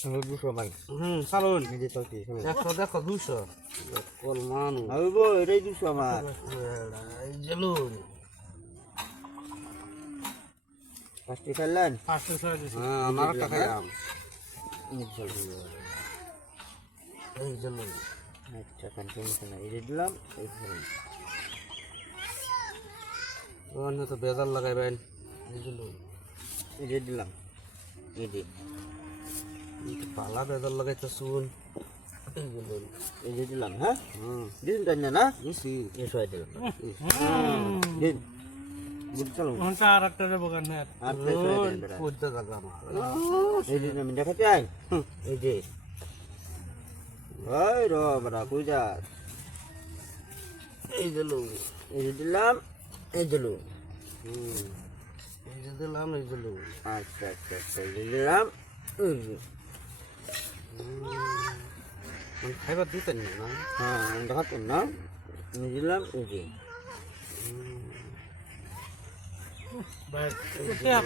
200 ভাই চালুন নিজে তো কি 100 দেখো 200 কল মানু আইব এটাই 200 আমার জলুন পাঁচটি খেললেন 500 হ্যাঁ আমার টাকা দাম এই জলুন আচ্ছা কন্টিনিউ এই যে দিলাম এই ধরুন ওখানে তো বেজার লাগাইবেন এই জলুন এই যে দিলাম এই যে পালা বেজার লাগাইতে শুন এই জলুন এই যে দিলাম হ্যাঁ দিন তাই না বুঝছি এই সবাই দিলাম দিন বুঝছালো ঘন্টা আর একটা দেবো কেন আর পড়তে থাকা আমার এই যে আমি দেখাতে আই এই যে ওই র বড়া কই যা এই জলুন এই যে দিলাম এই দিলু এই যে দিলাম এই জলুন আচ্ছা আচ্ছা আচ্ছা এই যে দিলাম এই যে খাইবার দিতেন না হ্যাঁ আমি দেখাতো না এই দিলাম এই যে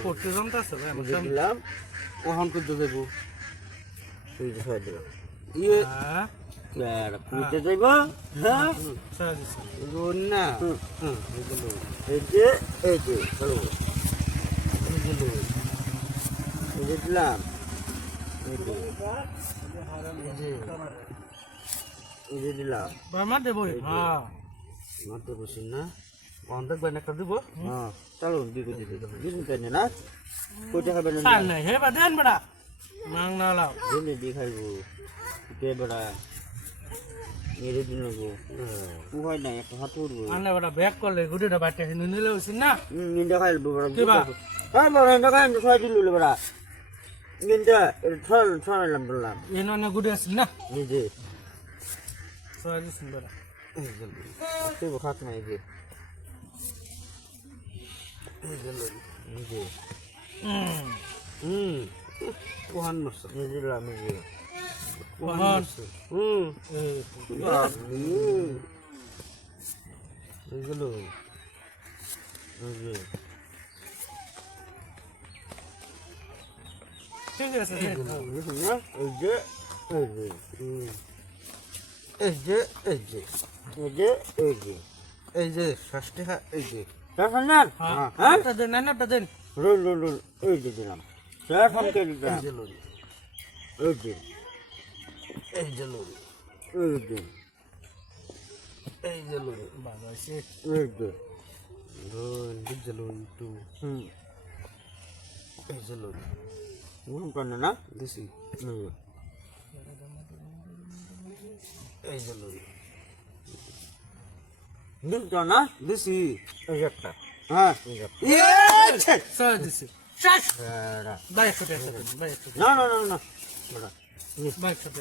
পড়তে জমতেছে এই যে দিলাম ওখান করতে দেবো এই যে সবাই দিলাম ইয়ে আর পুইতে যাইব হ্যাঁ না এই যে চলো এই যে দিলাম এই যে দিলাম আমার দেবো হ্যাঁ মারতে বসি না অন্ধেক বেন একটা দিব হ্যাঁ চলো দিকে দিতে দিন কেন না কই টাকা বেন চাল নাই হে বা দেন বড়া মাং না লাও দিন দি খাইবো কে বড়া মেরে দিন গো উহাই না একটা হাত উড়বো আনে বড়া ব্যাক করলে গুডিটা বাইতে হিনে নিলে হইছ না নিন্দা খাইবো বড়া কি বা হ্যাঁ বড়া নিন্দা খাই ছয় দিলু বড়া নিন্দা ছড়াইলাম বললাম এনে গুডি আছে না নিজে ছয় দিছ বড়া এই জলদি তুই খাত না এই যে এই জলদি নিজে ওহান মারছ নিজে দিলাম নিজে ওহান এই গেলো ঠিক আছে এই যে এই যে এই যে এই যে এই যে এই যে এই যে 60 টাকা এই যে শাসনার হ্যাঁ তা দেন না তা দেন রোল রোল রোল এই যে দিলাম শাসন কে দিলাম এই যে লরি এই যে এই যে লরি এই যে এই যে লরি বাবা সে এই যে রোল এই যে লরি টু এই যে লরি গুণ করনে না দিছি এই যে লরি দিন তো না দিছি এই একটা হ্যাঁ সব দিছি শেষ বাই ফুটে বাই ফুটে না না না না বাই ফুটে